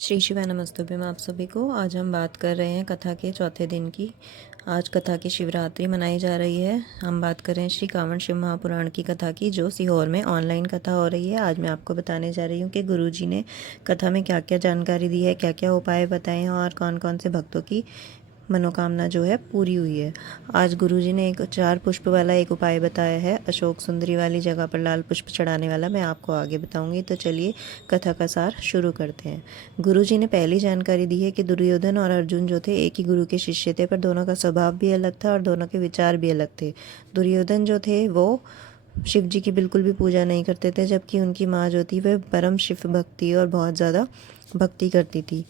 श्री शिवाय नमस्तुभ्यं में आप सभी को। आज हम बात कर रहे हैं कथा के चौथे दिन की। आज कथा की शिवरात्रि मनाई जा रही है। हम बात कर रहे हैं श्री कांवड़ शिव महापुराण की कथा की, जो सीहोर में ऑनलाइन कथा हो रही है। आज मैं आपको बताने जा रही हूँ कि गुरुजी ने कथा में क्या क्या जानकारी दी है, क्या क्या उपाय बताए हैं और कौन कौन से भक्तों की मनोकामना जो है पूरी हुई है। आज गुरुजी ने एक 4 पुष्प वाला एक उपाय बताया है, अशोक सुंदरी वाली जगह पर लाल पुष्प चढ़ाने वाला। मैं आपको आगे बताऊंगी। तो चलिए कथा का सार शुरू करते हैं। गुरुजी ने पहली जानकारी दी है कि दुर्योधन और अर्जुन जो थे एक ही गुरु के शिष्य थे, पर दोनों का स्वभाव भी अलग था और दोनों के विचार भी अलग थे। दुर्योधन जो थे वो शिव जी की बिल्कुल भी पूजा नहीं करते थे, जबकि उनकी माँ जो थी वह परम शिव भक्ति और बहुत ज़्यादा भक्ति करती थी।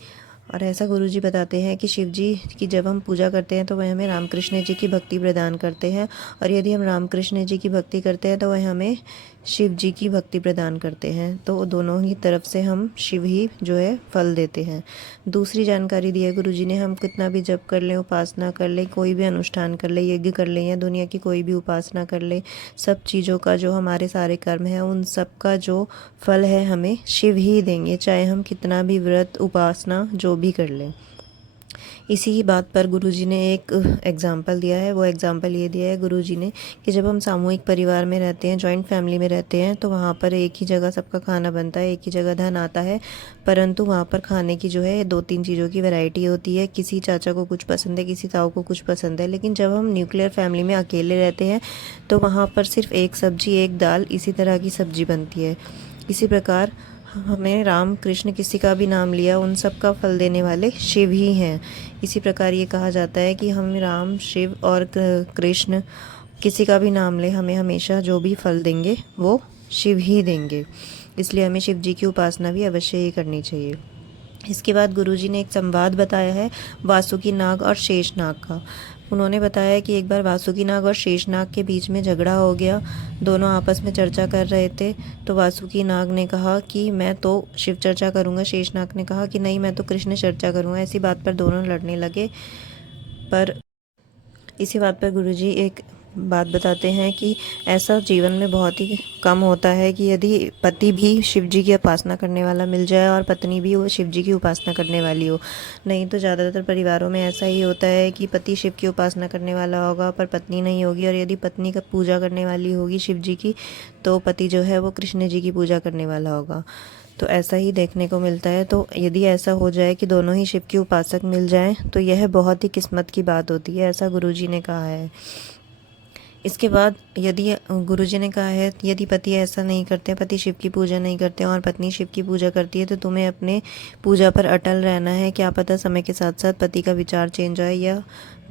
और ऐसा गुरुजी बताते हैं कि शिव जी की जब हम पूजा करते हैं तो वह हमें रामकृष्ण जी की भक्ति प्रदान करते हैं, और यदि हम रामकृष्ण जी की भक्ति करते हैं तो वह हमें शिव जी की भक्ति प्रदान करते हैं। तो दोनों ही तरफ से हम शिव ही जो है फल देते हैं। दूसरी जानकारी दी है गुरुजी ने, हम कितना भी जप कर लें, उपासना कर लें, कोई भी अनुष्ठान कर लें, यज्ञ कर लें या दुनिया की कोई भी उपासना कर लें, सब चीज़ों का जो हमारे सारे कर्म है उन सब का जो फल है हमें शिव ही देंगे, चाहे हम कितना भी व्रत उपासना जो भी कर लें। इसी ही बात पर गुरुजी ने एक एग्जाम्पल दिया है। वो एग्जाम्पल ये दिया है गुरुजी ने कि जब हम सामूहिक परिवार में रहते हैं, जॉइंट फैमिली में रहते हैं, तो वहाँ पर एक ही जगह सबका खाना बनता है, एक ही जगह धन आता है, परंतु वहाँ पर खाने की जो है 2-3 चीज़ों की वैरायटी होती है। किसी चाचा को कुछ पसंद है, किसी ताऊ को कुछ पसंद है। लेकिन जब हम न्यूक्लियर फैमिली में अकेले रहते हैं तो वहाँ पर सिर्फ एक सब्जी, एक दाल, इसी तरह की सब्जी बनती है। इसी प्रकार हमें राम कृष्ण किसी का भी नाम लिया, उन सब का फल देने वाले शिव ही हैं। इसी प्रकार ये कहा जाता है कि हम राम, शिव और कृष्ण किसी का भी नाम ले, हमें हमेशा जो भी फल देंगे वो शिव ही देंगे। इसलिए हमें शिव जी की उपासना भी अवश्य ही करनी चाहिए। इसके बाद गुरुजी ने एक संवाद बताया है वासुकी नाग और शेष नाग का। उन्होंने बताया कि एक बार वासुकी नाग और शेष नाग के बीच में झगड़ा हो गया। दोनों आपस में चर्चा कर रहे थे। तो वासुकी नाग ने कहा कि मैं तो शिव चर्चा करूंगा, शेष नाग ने कहा कि नहीं, मैं तो कृष्ण चर्चा करूंगा। ऐसी बात पर दोनों लड़ने लगे। पर इसी बात पर गुरुजी एक बात बताते हैं कि ऐसा जीवन में बहुत ही कम होता है कि यदि पति भी शिव जी की उपासना करने वाला मिल जाए और पत्नी भी वो शिव जी की उपासना करने वाली हो। नहीं तो ज़्यादातर परिवारों में ऐसा ही होता है कि पति शिव की उपासना करने वाला होगा पर पत्नी नहीं होगी, और यदि पत्नी का पूजा करने वाली होगी शिव जी की तो पति जो है वो कृष्ण जी की पूजा करने वाला होगा। तो ऐसा ही देखने को मिलता है। तो यदि ऐसा हो जाए कि दोनों ही शिव के उपासक मिल जाएं तो यह बहुत ही किस्मत की बात होती है, ऐसा गुरुजी ने कहा है। इसके बाद यदि गुरुजी ने कहा है यदि पति ऐसा नहीं करते, पति शिव की पूजा नहीं करते और पत्नी शिव की पूजा करती है, तो तुम्हें अपने पूजा पर अटल रहना है। क्या पता समय के साथ साथ पति का विचार चेंज आए, या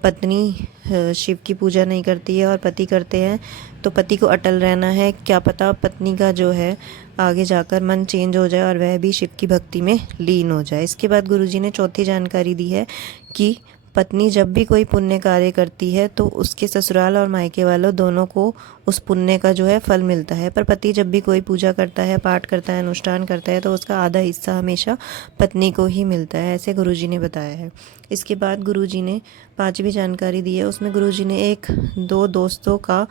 पत्नी शिव की पूजा नहीं करती है और पति करते हैं तो पति को अटल रहना है। क्या पता पत्नी का जो है आगे जाकर मन चेंज हो जाए और वह भी शिव की भक्ति में लीन हो जाए। इसके बाद गुरुजी ने चौथी जानकारी दी है कि पत्नी जब भी कोई पुण्य कार्य करती है तो उसके ससुराल और मायके वालों दोनों को उस पुण्य का जो है फल मिलता है, पर पति जब भी कोई पूजा करता है, पाठ करता है, अनुष्ठान करता है तो उसका आधा हिस्सा हमेशा पत्नी को ही मिलता है, ऐसे गुरुजी ने बताया है। इसके बाद गुरुजी ने 5वीं जानकारी दी है। उसमें गुरुजी ने 2 दोस्तों का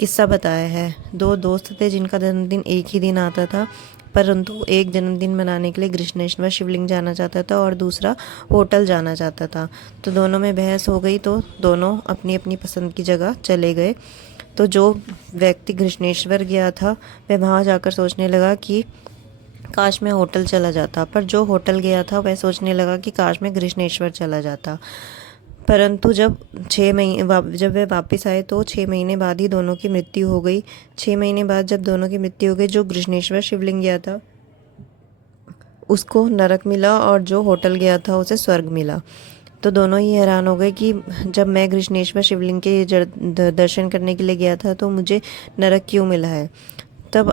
किस्सा बताया है। 2 दोस्त थे जिनका जन्मदिन एक ही दिन आता था, परंतु एक जन्मदिन मनाने के लिए कृष्णेश्वर शिवलिंग जाना चाहता था और दूसरा होटल जाना चाहता था। तो दोनों में बहस हो गई, तो दोनों अपनी अपनी पसंद की जगह चले गए। तो जो व्यक्ति कृष्णेश्वर गया था वह वहाँ जाकर सोचने लगा कि काश मैं होटल चला जाता, पर जो होटल गया था वह सोचने लगा कि काश मैं कृष्णेश्वर चला जाता। परंतु जब जब वे वापस आए तो 6 महीने बाद ही दोनों की मृत्यु हो गई। 6 महीने बाद जब दोनों की मृत्यु हो गई, जो कृष्णेश्वर शिवलिंग गया था उसको नरक मिला और जो होटल गया था उसे स्वर्ग मिला। तो दोनों ही हैरान हो गए कि जब मैं कृष्णेश्वर शिवलिंग के दर्शन करने के लिए गया था तो मुझे नरक क्यों मिला है। तब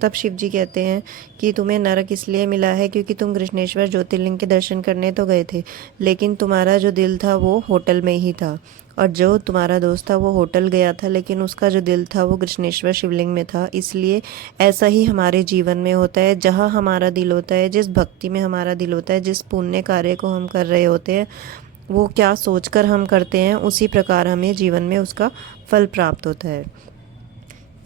तब शिव जी कहते हैं कि तुम्हें नरक इसलिए मिला है क्योंकि तुम कृष्णेश्वर ज्योतिर्लिंग के दर्शन करने तो गए थे, लेकिन तुम्हारा जो दिल था वो होटल में ही था, और जो तुम्हारा दोस्त था वो होटल गया था लेकिन उसका जो दिल था वो कृष्णेश्वर शिवलिंग में था। इसलिए ऐसा ही हमारे जीवन में होता है, जहाँ हमारा दिल होता है, जिस भक्ति में हमारा दिल होता है, जिस पुण्य कार्य को हम कर रहे होते हैं, वो क्या सोचकर हम करते हैं उसी प्रकार हमें जीवन में उसका फल प्राप्त होता है।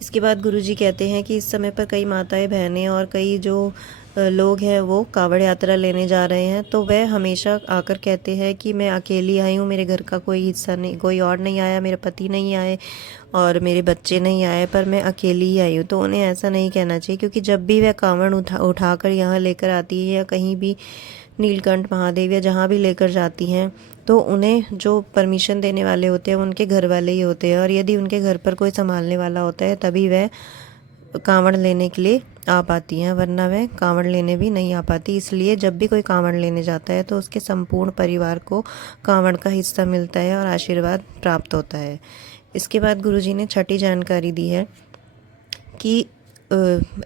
इसके बाद गुरुजी कहते हैं कि इस समय पर कई माताएं, बहनें और कई जो लोग हैं वो कांवड़ यात्रा लेने जा रहे हैं, तो वह हमेशा आकर कहते हैं कि मैं अकेली आई हूँ, मेरे घर का कोई हिस्सा नहीं, कोई और नहीं आया, मेरे पति नहीं आए और मेरे बच्चे नहीं आए, पर मैं अकेली ही आई हूँ। तो उन्हें ऐसा नहीं कहना चाहिए, क्योंकि जब भी वह कांवड़ उठाकर यहाँ लेकर आती है या कहीं भी नीलकंठ महादेव या जहाँ भी लेकर जाती हैं, तो उन्हें जो परमिशन देने वाले होते हैं उनके घर वाले ही होते हैं, और यदि उनके घर पर कोई संभालने वाला होता है तभी वह कांवड़ लेने के लिए आ पाती हैं, वरना वह कांवड़ लेने भी नहीं आ पाती। इसलिए जब भी कोई कांवड़ लेने जाता है तो उसके संपूर्ण परिवार को कांवड़ का हिस्सा मिलता है और आशीर्वाद प्राप्त होता है। इसके बाद गुरुजी ने छठी जानकारी दी है कि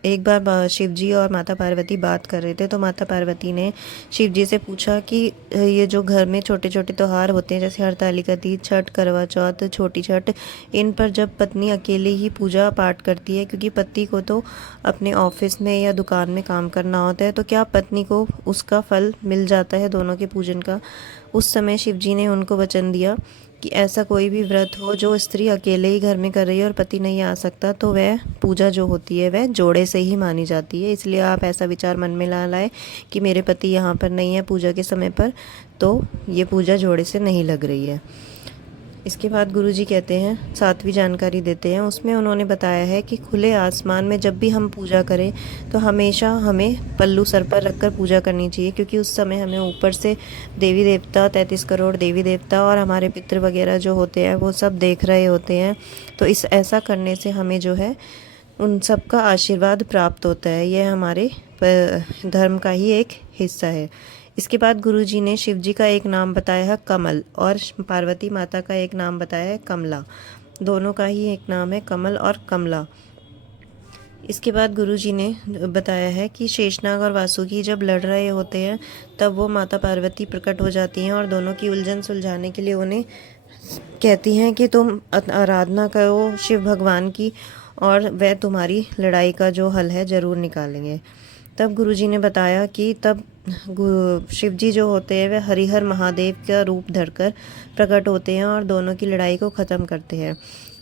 एक बार शिव जी और माता पार्वती बात कर रहे थे, तो माता पार्वती ने शिव जी से पूछा कि ये जो घर में छोटे छोटे त्योहार होते हैं, जैसे हरतालिका तीज, छठ, करवा चौथ, छोटी छठ, इन पर जब पत्नी अकेले ही पूजा पाठ करती है, क्योंकि पति को तो अपने ऑफिस में या दुकान में काम करना होता है, तो क्या पत्नी को उसका फल मिल जाता है दोनों के पूजन का? उस समय शिव जी ने उनको वचन दिया कि ऐसा कोई भी व्रत हो जो स्त्री अकेले ही घर में कर रही है और पति नहीं आ सकता, तो वह पूजा जो होती है वह जोड़े से ही मानी जाती है। इसलिए आप ऐसा विचार मन में ना लाए कि मेरे पति यहाँ पर नहीं है पूजा के समय पर, तो ये पूजा जोड़े से नहीं लग रही है। इसके बाद गुरुजी कहते हैं, सातवीं जानकारी देते हैं, उसमें उन्होंने बताया है कि खुले आसमान में जब भी हम पूजा करें तो हमेशा हमें पल्लू सर पर रखकर पूजा करनी चाहिए, क्योंकि उस समय हमें ऊपर से देवी देवता, 33 करोड़ देवी देवता और हमारे पितृ वगैरह जो होते हैं वो सब देख रहे होते हैं। तो ऐसा करने से हमें जो है उन सब का आशीर्वाद प्राप्त होता है। यह हमारे धर्म का ही एक हिस्सा है। इसके बाद गुरुजी ने शिव जी का एक नाम बताया है कमल, और पार्वती माता का एक नाम बताया है कमला। दोनों का ही एक नाम है कमल और कमला। इसके बाद गुरुजी ने बताया है कि शेषनाग और वासुकी जब लड़ रहे होते हैं तब वो माता पार्वती प्रकट हो जाती हैं और दोनों की उलझन सुलझाने के लिए उन्हें कहती हैं कि तुम आराधना करो शिव भगवान की, और वह तुम्हारी लड़ाई का जो हल है ज़रूर निकालेंगे। तब गुरुजी ने बताया कि तब शिव जी जो होते हैं वह हरिहर महादेव का रूप धरकर प्रकट होते हैं और दोनों की लड़ाई को ख़त्म करते हैं।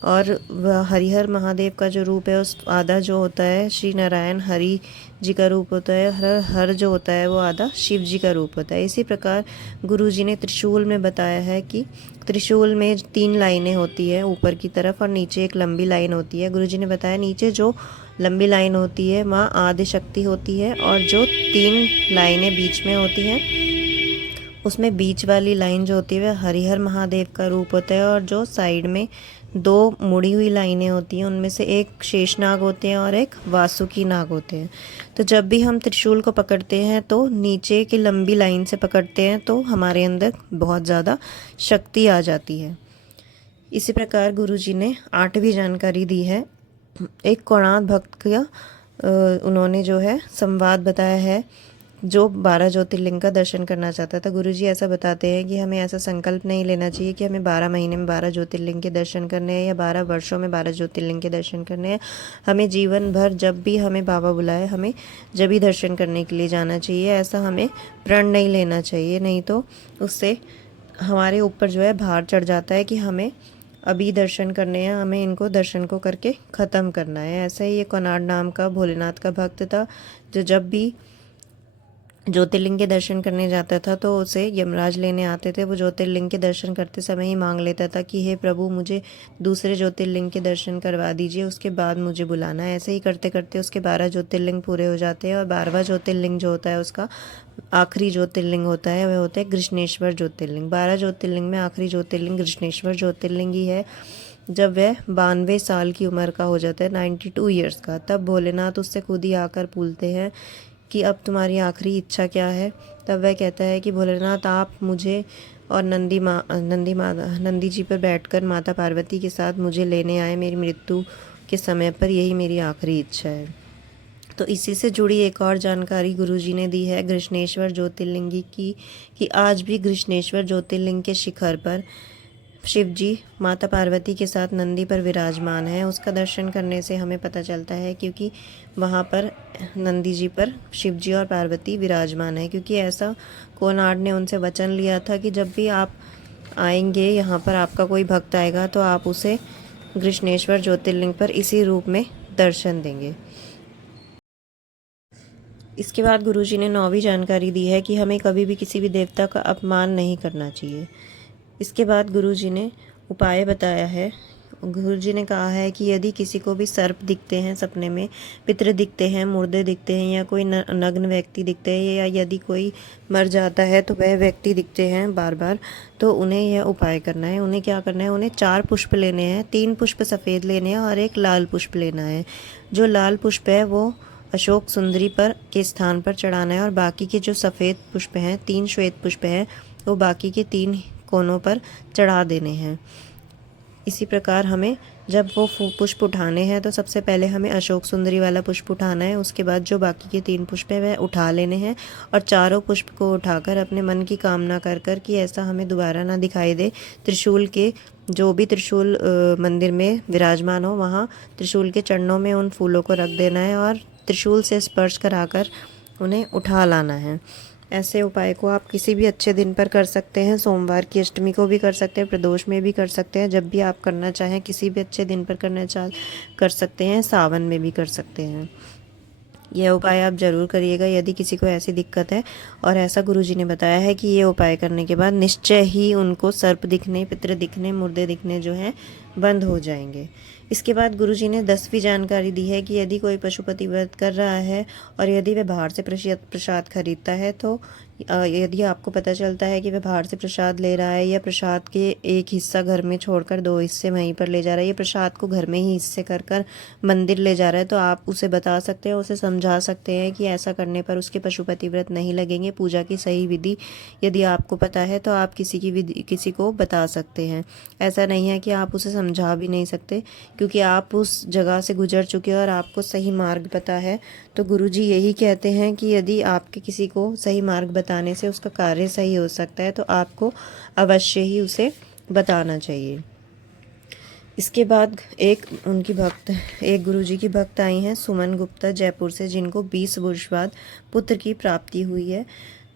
और वह हरिहर महादेव का जो रूप है उस आधा जो होता है श्री नारायण हरि जी का रूप होता है, हर हर जो होता है वो आधा शिव जी का रूप होता है। इसी प्रकार गुरुजी ने त्रिशूल में बताया है कि त्रिशूल में 3 लाइनें होती है ऊपर की तरफ और नीचे एक लंबी लाइन होती है। गुरुजी ने बताया नीचे जो लंबी लाइन होती है वहाँ आदि शक्ति होती है, और जो 3 लाइनें बीच में होती हैं उसमें बीच वाली लाइन जो होती है वह हरिहर महादेव का रूप होता है, और जो साइड में 2 मुड़ी हुई लाइनें होती हैं उनमें से एक शेषनाग होते हैं और एक वासुकी नाग होते हैं। तो जब भी हम त्रिशूल को पकड़ते हैं तो नीचे की लंबी लाइन से पकड़ते हैं तो हमारे अंदर बहुत ज़्यादा शक्ति आ जाती है। इसी प्रकार गुरुजी ने 8वीं जानकारी दी है। एक कोणार्क भक्त का उन्होंने जो है संवाद बताया है, जो 12 ज्योतिर्लिंग का दर्शन करना चाहता था। गुरुजी ऐसा बताते हैं कि हमें ऐसा संकल्प नहीं लेना चाहिए कि हमें 12 महीने में 12 ज्योतिर्लिंग के दर्शन करने हैं या 12 वर्षों में 12 ज्योतिर्लिंग के दर्शन करने हैं। हमें जीवन भर जब भी हमें बाबा बुलाए हमें जब भी दर्शन करने के लिए जाना चाहिए। ऐसा हमें प्रण नहीं लेना चाहिए, नहीं तो उससे हमारे ऊपर जो है भार चढ़ जाता है कि हमें अभी दर्शन करने हैं, हमें इनको दर्शन को करके ख़त्म करना है। ऐसा ही ये कोणार्क नाम का भोलेनाथ का भक्त था, जो जब भी ज्योतिर्लिंग के दर्शन करने जाता था तो उसे यमराज लेने आते थे। वो ज्योतिर्लिंग के दर्शन करते समय ही मांग लेता था कि हे प्रभु मुझे दूसरे ज्योतिर्लिंग के दर्शन करवा दीजिए, उसके बाद मुझे बुलाना है। ऐसे ही करते करते उसके 12 ज्योतिर्लिंग पूरे हो जाते हैं, और 12वां ज्योतिर्लिंग जो होता है उसका आखिरी ज्योतिर्लिंग होता है, वह होता है कृष्णेश्वर ज्योतिर्लिंग। 12 ज्योतिर्लिंग में आखिरी ज्योतिर्लिंग कृष्णेश्वर ज्योतिर्लिंग ही है। जब वह 92 साल की उम्र का हो जाता है, 92 ईयर्स का, तब भोलेनाथ उससे खुद ही आकर पूछते हैं कि अब तुम्हारी आखिरी इच्छा क्या है। तब वह कहता है कि भोलेनाथ आप मुझे और नंदी जी पर बैठकर माता पार्वती के साथ मुझे लेने आए मेरी मृत्यु के समय पर, यही मेरी आखिरी इच्छा है। तो इसी से जुड़ी एक और जानकारी गुरुजी ने दी है कृष्णेश्वर ज्योतिर्लिंगी की, कि आज भी कृष्णेश्वर ज्योतिर्लिंग के शिखर पर शिव जी माता पार्वती के साथ नंदी पर विराजमान है। उसका दर्शन करने से हमें पता चलता है, क्योंकि वहाँ पर नंदी जी पर शिव जी और पार्वती विराजमान है, क्योंकि ऐसा कोणार्क ने उनसे वचन लिया था कि जब भी आप आएंगे यहाँ पर, आपका कोई भक्त आएगा तो आप उसे कृष्णेश्वर ज्योतिर्लिंग पर इसी रूप में दर्शन देंगे। इसके बाद गुरुजी ने 9वीं जानकारी दी है कि हमें कभी भी किसी भी देवता का अपमान नहीं करना चाहिए। इसके बाद गुरुजी ने उपाय बताया है। गुरुजी ने कहा है कि यदि किसी को भी सर्प दिखते हैं सपने में, पितृ दिखते हैं, मुर्दे दिखते हैं, या कोई नग्न व्यक्ति दिखते हैं, या यदि कोई मर जाता है तो वह व्यक्ति दिखते हैं बार बार, तो उन्हें यह उपाय करना है। उन्हें क्या करना है, उन्हें 4 पुष्प लेने हैं। 3 पुष्प सफ़ेद लेने हैं और 1 लाल पुष्प लेना है। जो लाल पुष्प है वो अशोक सुंदरी पर के स्थान पर चढ़ाना है, और बाकी के जो सफ़ेद पुष्प हैं, 3 श्वेत पुष्प हैं, वो बाकी के 3 कोनों पर चढ़ा देने हैं। इसी प्रकार हमें जब वो पुष्प उठाने हैं तो सबसे पहले हमें अशोक सुंदरी वाला पुष्प उठाना है। उसके बाद जो बाकी के 3 पुष्प हैं वह उठा लेने हैं, और चारों पुष्प को उठाकर अपने मन की कामना कर कर कि ऐसा हमें दोबारा ना दिखाई दे। त्रिशूल के जो भी त्रिशूल मंदिर में विराजमान हो, वहाँ त्रिशूल के चरणों में उन फूलों को रख देना है और त्रिशूल से स्पर्श कराकर उन्हें उठा लाना है। ऐसे उपाय को आप किसी भी अच्छे दिन पर कर सकते हैं। सोमवार की अष्टमी को भी कर सकते हैं, प्रदोष में भी कर सकते हैं, जब भी आप करना चाहें किसी भी अच्छे दिन पर कर सकते हैं। सावन में भी कर सकते हैं। यह उपाय आप ज़रूर करिएगा यदि किसी को ऐसी दिक्कत है। और ऐसा गुरुजी ने बताया है कि ये उपाय करने के बाद निश्चय ही उनको सर्प दिखने, पितृ दिखने, मुर्दे दिखने जो हैं बंद हो जाएंगे। इसके बाद गुरुजी ने 10वीं जानकारी दी है कि यदि कोई पशुपति व्रत कर रहा है और यदि वह बाहर से प्रसाद खरीदता है, तो यदि आपको पता चलता है कि वह बाहर से प्रसाद ले रहा है या प्रसाद के एक हिस्सा घर में छोड़कर 2 हिस्से वहीं पर ले जा रहा है, या प्रसाद को घर में ही हिस्से कर कर मंदिर ले जा रहा है, तो आप उसे बता सकते हैं, उसे समझा सकते हैं कि ऐसा करने पर उसके पशुपति व्रत नहीं लगेंगे। पूजा की सही विधि यदि आपको पता है तो आप किसी को बता सकते हैं। ऐसा नहीं है कि आप उसे समझा भी नहीं सकते, क्योंकि आप उस जगह से गुजर चुके हैं और आपको सही मार्ग पता है। तो गुरुजी यही कहते हैं कि यदि आपके किसी को सही मार्ग बताने से उसका कार्य सही हो सकता है तो आपको अवश्य ही उसे बताना चाहिए। इसके बाद एक गुरुजी की भक्त आई हैं, सुमन गुप्ता जयपुर से, जिनको 20 वर्ष बाद पुत्र की प्राप्ति हुई है।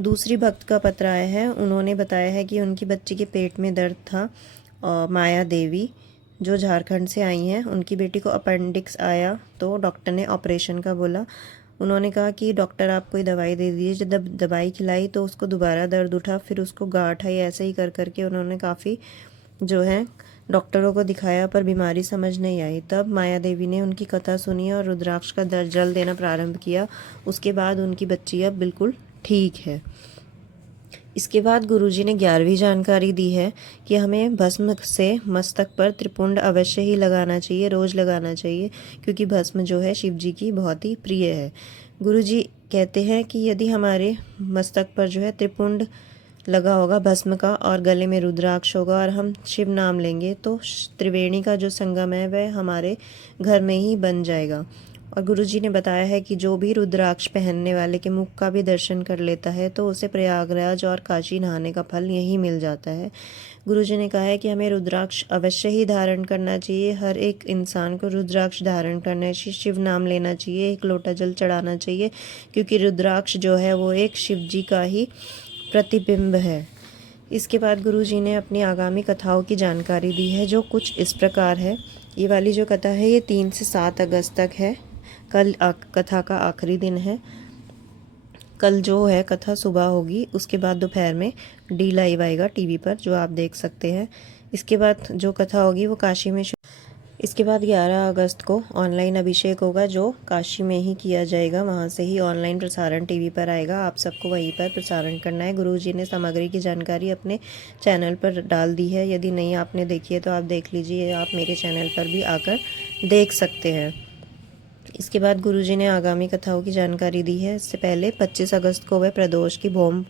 दूसरी भक्त का पत्र आया है। उन्होंने बताया है कि उनकी बच्ची के पेट में दर्द था। माया देवी जो झारखंड से आई हैं, उनकी बेटी को अपेंडिक्स आया तो डॉक्टर ने ऑपरेशन का बोला। उन्होंने कहा कि डॉक्टर आप कोई दवाई दे दीजिए। जब दवाई खिलाई तो उसको दोबारा दर्द उठा, फिर उसको गांठ आई। ऐसे ही कर करके उन्होंने काफ़ी जो है डॉक्टरों को दिखाया, पर बीमारी समझ नहीं आई। तब माया देवी ने उनकी कथा सुनी और रुद्राक्ष का जल देना प्रारंभ किया। उसके बाद उनकी बच्ची अब बिल्कुल ठीक है। इसके बाद गुरुजी ने 11वीं जानकारी दी है कि हमें भस्म से मस्तक पर त्रिपुंड अवश्य ही लगाना चाहिए, रोज़ लगाना चाहिए, क्योंकि भस्म जो है शिव जी की बहुत ही प्रिय है। गुरुजी कहते हैं कि यदि हमारे मस्तक पर जो है त्रिपुंड लगा होगा भस्म का और गले में रुद्राक्ष होगा और हम शिव नाम लेंगे, तो त्रिवेणी का जो संगम है वह हमारे घर में ही बन जाएगा। और गुरुजी ने बताया है कि जो भी रुद्राक्ष पहनने वाले के मुख का भी दर्शन कर लेता है तो उसे प्रयागराज और काशी नहाने का फल यही मिल जाता है। गुरुजी ने कहा है कि हमें रुद्राक्ष अवश्य ही धारण करना चाहिए। हर एक इंसान को रुद्राक्ष धारण करना चाहिए, शिव नाम लेना चाहिए, 1 लोटा जल चढ़ाना चाहिए, क्योंकि रुद्राक्ष जो है वो एक शिव जी का ही प्रतिबिंब है। इसके बाद गुरुजी ने अपनी आगामी कथाओं की जानकारी दी है, जो कुछ इस प्रकार है। ये वाली जो कथा है ये 3 से 7 अगस्त तक है। कल कथा का आखिरी दिन है। कल जो है कथा सुबह होगी, उसके बाद दोपहर में डी लाइव आएगा टीवी पर, जो आप देख सकते हैं। इसके बाद जो कथा होगी वो काशी में इसके बाद 11 अगस्त को ऑनलाइन अभिषेक होगा, जो काशी में ही किया जाएगा। वहाँ से ही ऑनलाइन प्रसारण टीवी पर आएगा, आप सबको वहीं पर प्रसारण करना है। गुरुजी ने सामग्री की जानकारी अपने चैनल पर डाल दी है। यदि नहीं आपने देखी है तो आप देख लीजिए, आप मेरे चैनल पर भी आकर देख सकते हैं। इसके बाद गुरुजी ने आगामी कथाओं की जानकारी दी है। इससे पहले 25 अगस्त को वह प्रदोष की भौम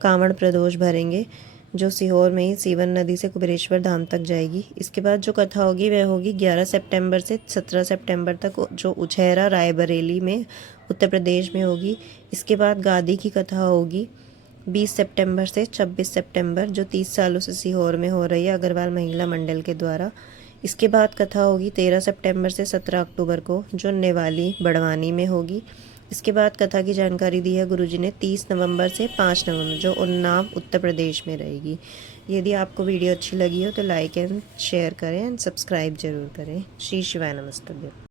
कांवड़ प्रदोष भरेंगे, जो सीहोर में ही सीवन नदी से कुबेरेश्वर धाम तक जाएगी। इसके बाद जो कथा होगी वह होगी 11 सितंबर से 17 सितंबर तक, जो उछेरा रायबरेली में उत्तर प्रदेश में होगी। इसके बाद गादी की कथा होगी 20 सितंबर से 26 सितंबर, जो 30 सालों से सीहोर में हो रही है अग्रवाल महिला मंडल के द्वारा। इसके बाद कथा होगी 13 सितंबर से 17 अक्टूबर को, जो नेवाली बड़वानी में होगी। इसके बाद कथा की जानकारी दी है गुरुजी ने 30 नवंबर से 5 नवंबर, जो उन्नाव उत्तर प्रदेश में रहेगी। यदि आपको वीडियो अच्छी लगी हो तो लाइक एंड शेयर करें एंड सब्सक्राइब जरूर करें। श्री शिवाय नमस्तुभ्यं।